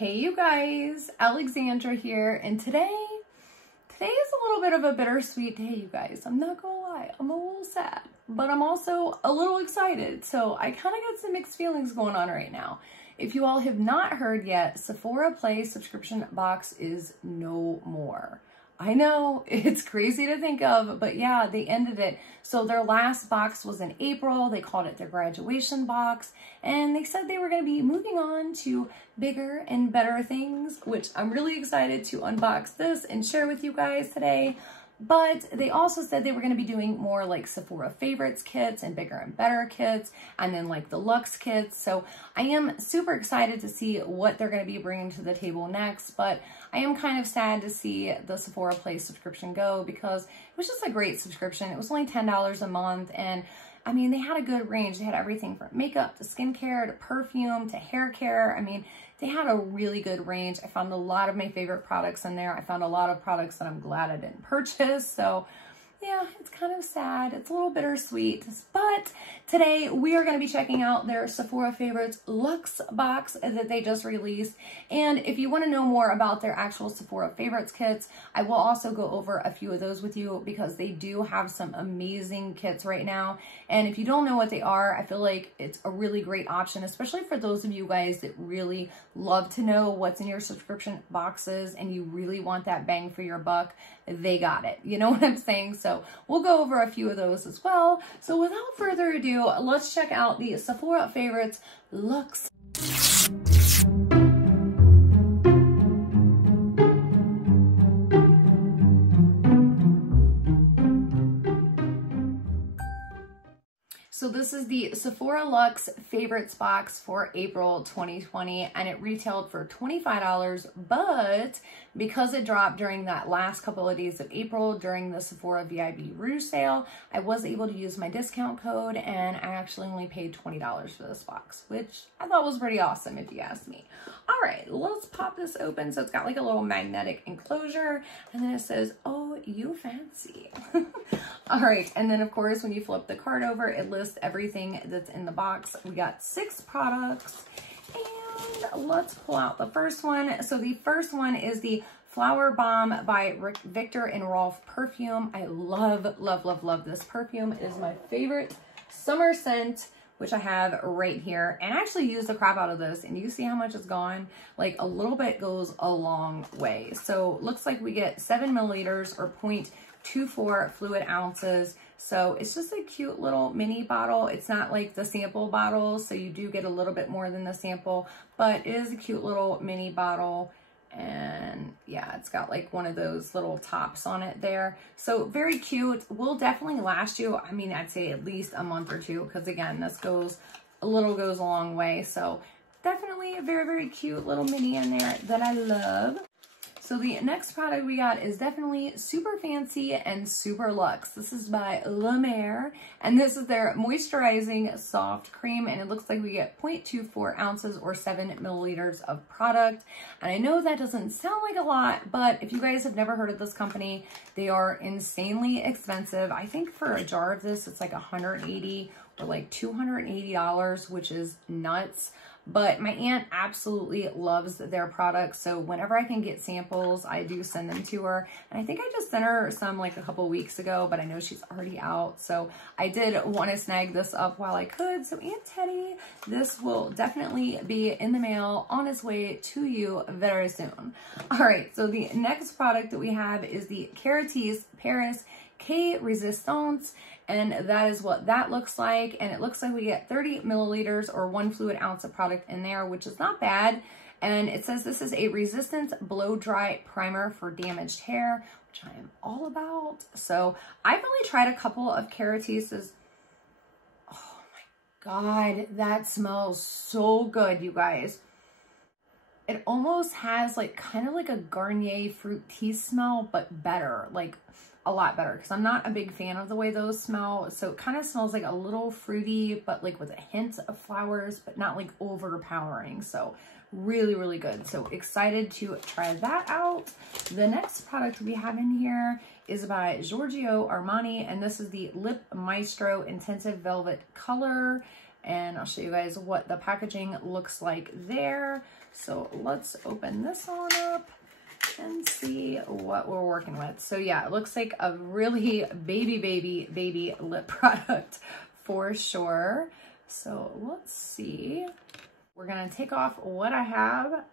Hey you guys, Alexandra here, and today is a little bit of a bittersweet day, you guys. I'm not gonna lie, I'm a little sad, but I'm also a little excited. So I kind of got some mixed feelings going on right now. If you all have not heard yet, Sephora Play subscription box is no more. I know, it's crazy to think of, but yeah, they ended it. So their last box was in April. They called it their graduation box, and they said they were going to be moving on to bigger and better things, which I'm really excited to unbox this and share with you guys today. But they also said they were going to be doing more like Sephora favorites kits and bigger and better kits, and then like the Luxe kits. So I am super excited to see what they're going to be bringing to the table next. But I am kind of sad to see the Sephora Play subscription go, because it was just a great subscription. It was only $10 a month, and I mean, they had a good range. They had everything from makeup to skincare to perfume to hair care. I mean, they had a really good range. I found a lot of my favorite products in there. I found a lot of products that I'm glad I didn't purchase. So yeah, it's kind of sad. It's a little bittersweet, but today we are going to be checking out their Sephora Favorites Luxe box that they just released. And if you want to know more about their actual Sephora Favorites kits, I will also go over a few of those with you, because they do have some amazing kits right now. And if you don't know what they are, I feel like it's a really great option, especially for those of you guys that really love to know what's in your subscription boxes and you really want that bang for your buck. They got it. You know what I'm saying? So we'll go over a few of those as well. So without further ado, let's check out the Sephora Favorites Luxe. So this is the Sephora Luxe Favorites box for April 2020, and it retailed for $25, but because it dropped during that last couple of days of April during the Sephora VIB Rouge sale, I was able to use my discount code, and I actually only paid $20 for this box, which I thought was pretty awesome if you ask me. All right, let's pop this open. So it's got like a little magnetic enclosure, and then it says, "Oh, you fancy." All right, and then of course, when you flip the card over, it lists everything that's in the box. We got 6 products, and let's pull out the first one. So the first one is the Flower Bomb by Victor and Rolf perfume. I love, love, love, love this perfume. It is my favorite summer scent, which I have right here. And I actually used the crap out of this, and you see how much it's gone? Like a little bit goes a long way. So looks like we get 7 milliliters or 0.24 fluid ounces. So it's just a cute little mini bottle. It's not like the sample bottle, so you do get a little bit more than the sample, but it is a cute little mini bottle. And yeah, it's got like one of those little tops on it there. So very cute. Will definitely last you, I mean, I'd say at least a month or two, because again, this goes a long way. So definitely a very, very cute little mini in there that I love. So the next product we got is definitely super fancy and super luxe. This is by La Mer, and this is their moisturizing soft cream, and it looks like we get 0.24 ounces or 7 milliliters of product. And I know that doesn't sound like a lot, but if you guys have never heard of this company, they are insanely expensive. I think for a jar of this, it's like $180 or like $280, which is nuts. But my aunt absolutely loves their products, so whenever I can get samples, I do send them to her. And I think I just sent her some like a couple weeks ago, but I know she's already out, so I did want to snag this up while I could. So Aunt Teddy, this will definitely be in the mail on its way to you very soon. All right, so the next product that we have is the Caritis Paris K Resistance, and that is what that looks like. And it looks like we get 30 milliliters or 1 fluid ounce of product in there, which is not bad. And it says this is a resistance blow dry primer for damaged hair, which I am all about. So I've only tried a couple of Caritis's. Oh my God, that smells so good, you guys. It almost has like kind of like a Garnier fruit tea smell, but better, like a lot better, because I'm not a big fan of the way those smell. So it kind of smells like a little fruity, but like with a hint of flowers, but not like overpowering. So really, really good. So excited to try that out. The next product we have in here is by Giorgio Armani, and this is the Lip Maestro Intensive Velvet Color. and I'll show you guys what the packaging looks like there. So let's open this on up and see what we're working with. So yeah, it looks like a really baby lip product for sure. So let's see. We're gonna take off what I have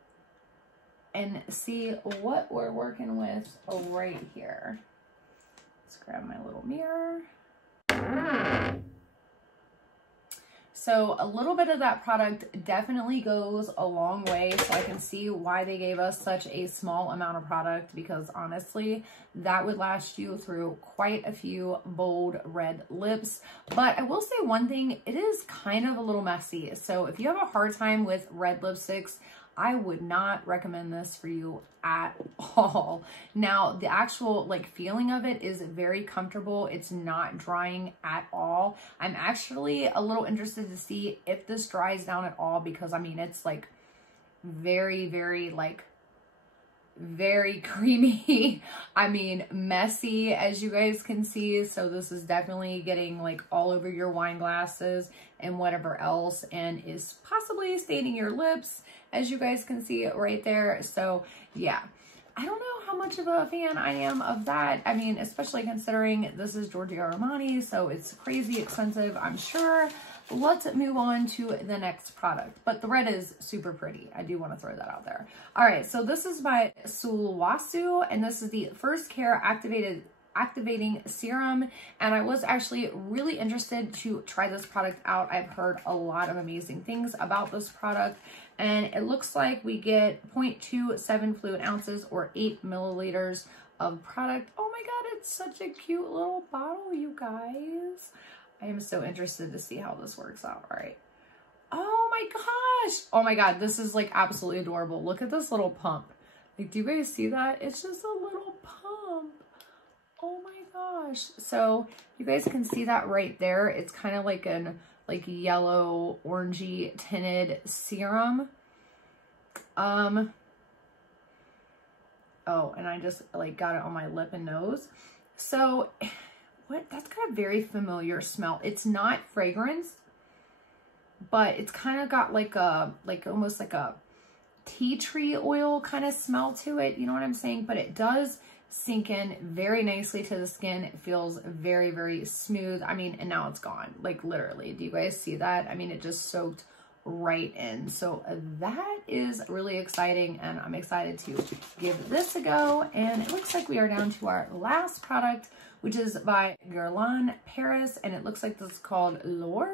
and see what we're working with right here. Let's grab my little mirror. So a little bit of that product definitely goes a long way. So I can see why they gave us such a small amount of product, because honestly, that would last you through quite a few bold red lips. But I will say one thing, it is kind of a little messy. So if you have a hard time with red lipsticks, I would not recommend this for you at all. Now, the actual like feeling of it is very comfortable. It's not drying at all. I'm actually a little interested to see if this dries down at all, because I mean, it's like very creamy. I mean, messy, as you guys can see. So this is definitely getting like all over your wine glasses and whatever else, and is possibly staining your lips, as you guys can see right there. So yeah, I don't know how much of a fan I am of that. I mean, especially considering this is Giorgio Armani, so it's crazy expensive, I'm sure. Let's move on to the next product. But the red is super pretty. I do want to throw that out there. All right, so this is by Sulwhasoo, and this is the First Care Activating Serum. And I was actually really interested to try this product out. I've heard a lot of amazing things about this product. And it looks like we get 0.27 fluid ounces or 8 milliliters of product. Oh my God, it's such a cute little bottle, you guys. I am so interested to see how this works out. All right. Oh my gosh. Oh my God, this is like absolutely adorable. Look at this little pump. Like, do you guys see that? It's just a little pump. Oh my gosh. So you guys can see that right there. It's kind of like an yellow orangey tinted serum. Oh, and I just like got it on my lip and nose. So that's got a very familiar smell. It's not fragrance, but it's kind of got like almost like a tea tree oil kind of smell to it. You know what I'm saying? But it does sink in very nicely to the skin. It feels very smooth. I mean, and now it's gone, like literally. Do you guys see that? I mean, it just soaked right in. So that is really exciting, and I'm excited to give this a go. And it looks like we are down to our last product, which is by Guerlain Paris, and it looks like this is called L'Or.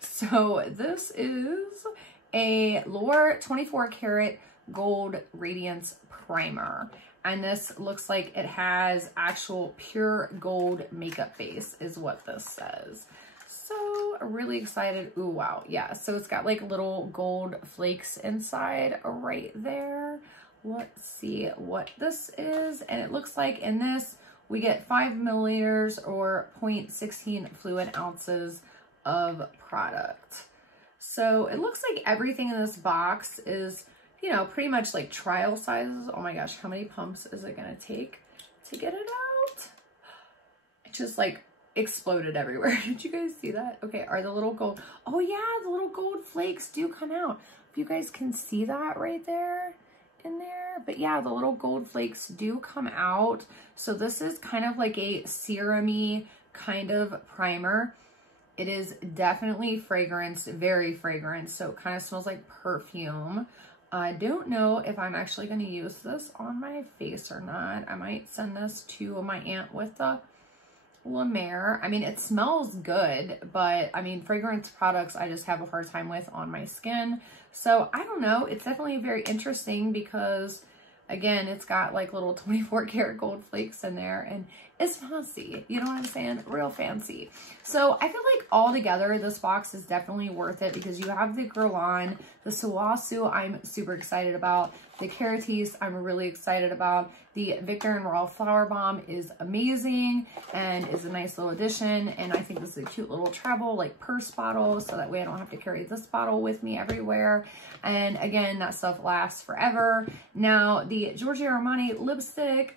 So this is a L'Or 24 karat gold radiance primer. And this looks like it has actual pure gold makeup base, is what this says. So really excited. Ooh, wow. Yeah. So it's got like little gold flakes inside right there. Let's see what this is. And it looks like in this, we get 5 milliliters or 0.16 fluid ounces of product. So it looks like everything in this box is, you know, pretty much like trial sizes. Oh my gosh, how many pumps is it gonna take to get it out? It just like exploded everywhere. Did you guys see that? Okay, are the little gold, oh yeah, the little gold flakes do come out. If you guys can see that right there in there. But yeah, the little gold flakes do come out. So this is kind of like a serum-y kind of primer. It is definitely fragrance, very fragrant. So it kind of smells like perfume. I don't know if I'm actually going to use this on my face or not. I might send this to my aunt with the La Mer. I mean, it smells good, but I mean, fragrance products I just have a hard time with on my skin. So I don't know. It's definitely very interesting because, again, it's got like little 24 karat gold flakes in there, and it's fancy. You know what I'm saying? Real fancy. So I feel like all together, this box is definitely worth it because you have the Guerlain, the Sulwhasoo I'm super excited about. The Keratis I'm really excited about. The Victor and Rolf Flower Bomb is amazing and is a nice little addition. And I think this is a cute little travel like purse bottle, so that way I don't have to carry this bottle with me everywhere. And again, that stuff lasts forever. Now the Giorgio Armani lipstick,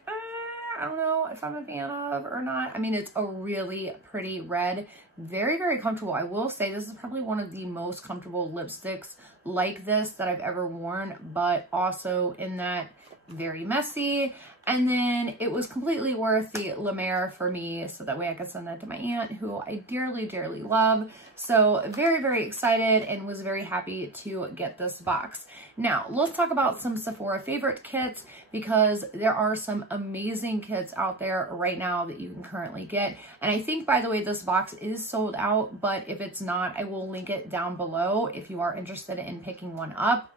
I don't know if I'm a fan of or not. I mean, it's a really pretty red, very, very comfortable. I will say this is probably one of the most comfortable lipsticks like this that I've ever worn, but also in that very messy. And then it was completely worth the La Mer for me, so that way I could send that to my aunt, who I dearly, dearly love. So very, very excited and was very happy to get this box. Now, let's talk about some Sephora favorite kits, because there are some amazing kits out there right now that you can currently get. And I think, by the way, this box is sold out, but if it's not, I will link it down below if you are interested in picking one up.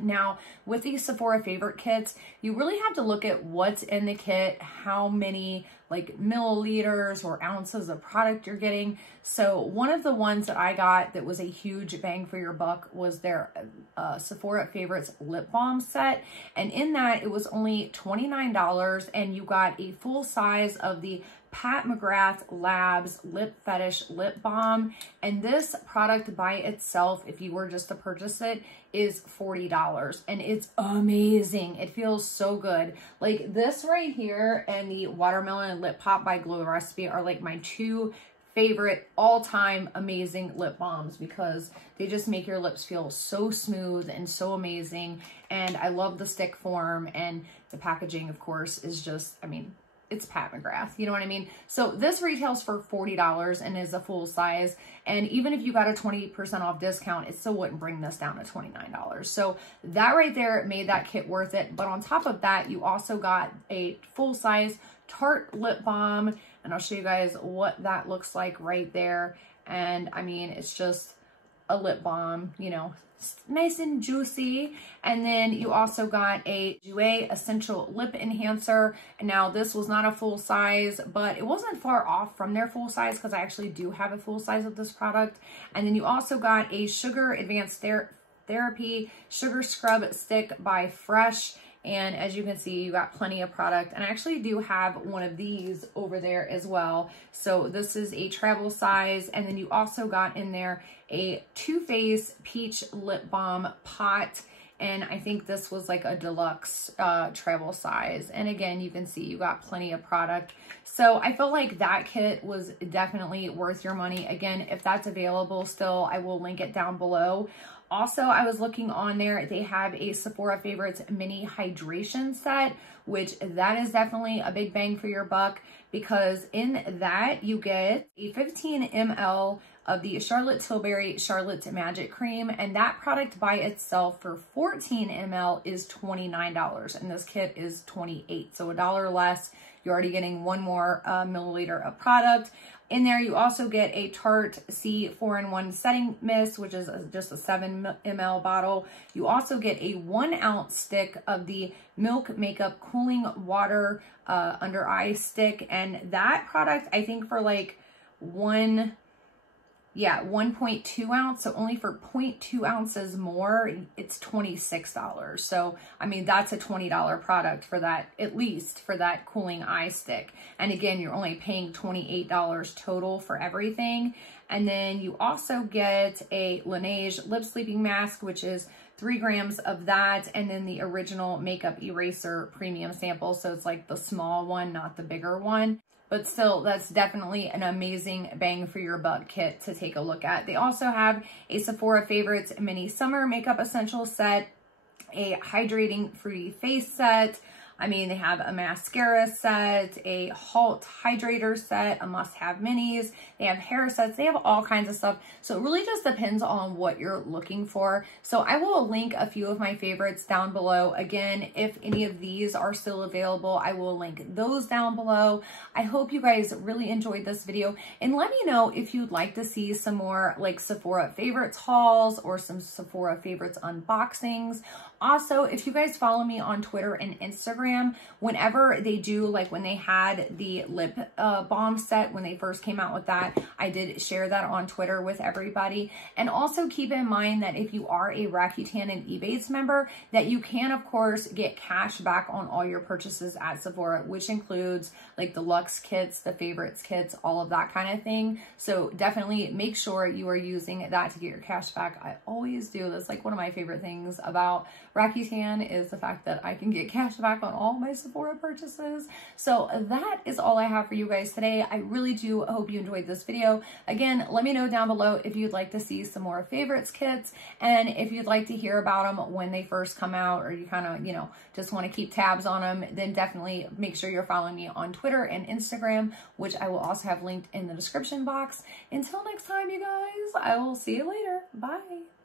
Now, with these Sephora favorite kits, you really have to look at what's in the kit, how many like milliliters or ounces of product you're getting. So one of the ones that I got that was a huge bang for your buck was their Sephora Favorites lip balm set. And in that, it was only $29, and you got a full size of the Pat McGrath Labs Lip Fetish Lip Balm. And this product by itself, if you were just to purchase it, is $40. And it's amazing. It feels so good. Like this right here and the Watermelon Lip Pop by Glow Recipe are like my two favorite all-time amazing lip balms, because they just make your lips feel so smooth and so amazing. And I love the stick form, and the packaging, of course, is just, I mean, it's Pat McGrath, you know what I mean? So this retails for $40 and is a full size. And even if you got a 20% off discount, it still wouldn't bring this down to $29. So that right there made that kit worth it. But on top of that, you also got a full size Tarte lip balm. And I'll show you guys what that looks like right there. And I mean, it's just a lip balm, you know, nice and juicy. And then you also got a Jouer Essential Lip Enhancer. And now this was not a full size, but it wasn't far off from their full size, because I actually do have a full size of this product. And then you also got a Sugar Advanced Therapy Sugar Scrub Stick by Fresh. And as you can see, you got plenty of product. And I actually do have one of these over there as well. So this is a travel size. And then you also got in there a Too Faced Peach Lip Balm Pot. And I think this was like a deluxe travel size. And again, you can see you got plenty of product. So I felt like that kit was definitely worth your money. Again, if that's available still, I will link it down below. Also, I was looking on there, they have a Sephora Favorites mini hydration set, which that is definitely a big bang for your buck, because in that you get a 15 ml of the Charlotte Tilbury Charlotte's Magic Cream, and that product by itself for 14 ml is $29, and this kit is $28, so $1 less. You're already getting one more milliliter of product. In there, you also get a Tarte C 4-in-1 Setting Mist, which is just a 7 ml bottle. You also get a 1 ounce stick of the Milk Makeup Cooling Water Under Eye Stick. And that product, I think for like 1.2 ounce, so only for 0.2 ounces more, it's $26. So, I mean, that's a $20 product for that, at least for that cooling eye stick. And again, you're only paying $28 total for everything. And then you also get a Laneige Lip Sleeping Mask, which is 3 grams of that, and then the original Makeup Eraser Premium Sample. So it's like the small one, not the bigger one. But still, that's definitely an amazing bang for your buck kit to take a look at. They also have a Sephora Favorites Mini Summer Makeup Essentials set, a Hydrating Fruity Face set. I mean, they have a mascara set, a Haute Hydrators set, a must-have minis. They have hair sets. They have all kinds of stuff. So it really just depends on what you're looking for. So I will link a few of my favorites down below. Again, if any of these are still available, I will link those down below. I hope you guys really enjoyed this video. And let me know if you'd like to see some more like Sephora favorites hauls or some Sephora favorites unboxings. Also, if you guys follow me on Twitter and Instagram, whenever they do, like when they had the lip balm set, when they first came out with that, I did share that on Twitter with everybody. And also keep in mind that if you are a Rakuten and Ebates member, that you can, of course, get cash back on all your purchases at Sephora, which includes like the Luxe kits, the favorites kits, all of that kind of thing. So definitely make sure you are using that to get your cash back. I always do. That's like one of my favorite things about Rakuten is the fact that I can get cash back on all my Sephora purchases. So that is all I have for you guys today. I really do hope you enjoyed this video. Again, let me know down below if you'd like to see some more favorites kits, and if you'd like to hear about them when they first come out, or you kind of, you know, just want to keep tabs on them, then definitely make sure you're following me on Twitter and Instagram, which I will also have linked in the description box. Until next time, you guys, I will see you later. Bye.